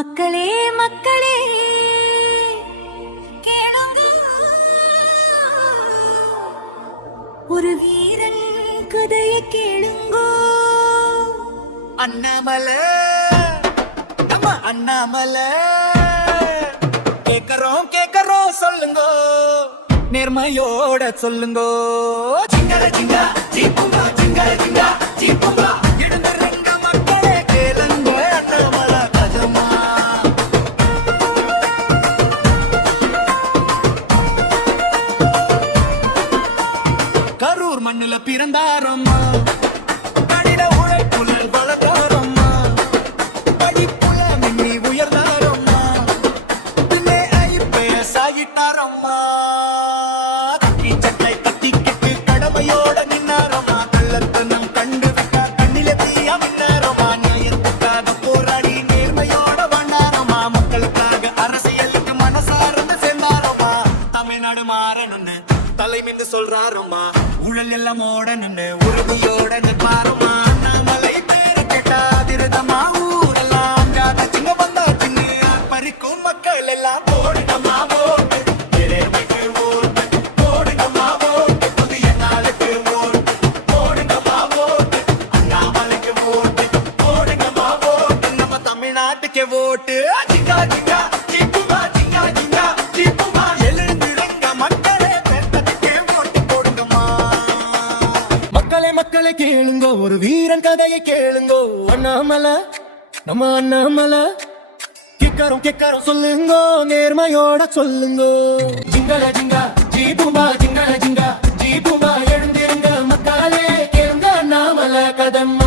மக்களே மக்களே கேளுங்க, ஒரு வீரன் கதையை கேளுங்கோ. அண்ணாமலை, நம்ம அண்ணாமலை, கேட்கறோம் கேட்கறோம் சொல்லுங்க, நேர்மையோட சொல்லுங்க. ஜிங்கர ஜிங்கா ஜீப்புங்கா, ஜிங்கர ஜிங்கா ஜீப்புங்கா, எழுந்திருங்க மக்களே கேளுங்க அண்ணாமலை கதமா. கரூர் மண்ணுல பிறந்தாரம்மா, கடின உழைப்புல வளர்ந்தாரம்மா, படிப்புல மின்னி உயர்ந்தாரம்மா, பின்னே ஐபிஎஸ் ஆகிட்டாரம்மா. கட்டி சட்டை கட்டிக்கிட்டு கடமையோட நின்னாரம்மா, கள்ளத்தனம் கண்டு விட்டா கண்ணில தீயா மின்னாரம்மா, நியாயத்துக்காக போராடி நேர்மையோட வந்தாரம்மா, மக்களுக்காக அரசியலுக்கு மனசார்ந்து சேர்ந்தாரம்மா. தமிழ்நாடு மாறணும்னு தலைமின்னு சொல்றாரம்மா, ஊழல் எல்லாம் ஓடணும்னு உறுதியோட நிற்பாரம்மா. அண்ணாமலை பேரு கேட்டா திருதமா ஊரெல்லாம் சின்ன வந்தா சின்ன பறிக்கும் மக்கள் எல்லாம் போடுங்கம்மா ஓட்டு, நேர்மைக்கு ஓட்டு போடுங்கம்மா ஓட்டு, புதிய நாளுக்கு ஓட்டு போடுங்கம்மா ஓட்டு, அண்ணாமலைக்கு ஓட்டு போடுங்கம்மா ஓட்டு, நம்ம தமிழ்நாட்டுக்கு ஓட்டு. ஜிங்கா ஜிங்கா ஜீப்புமா, ஜிங்கா ஜிங்கா ஜீப்புமா, எழுந்திடுங்க மக்களே பெருந்ததுக்கே ஓட்டு போடுங்கம்மா. மக்களே மக்களே கேளுங்க, ஒரு வீரன் கதையை கேளுங்க. அண்ணாமலை, நம்ம அண்ணாமலை, கேட்கறோம் கேட்கறோம் சொல்லுங்க, நேர்மையோட சொல்லுங்க. ஜிங்கல ஜிங்கா ஜீப்புமா, ஜிங்கல ஜிங்கா ஜீப்புமா, எழுந்திருங்க மக்களே கேளுங்க அண்ணாமலை கதம்.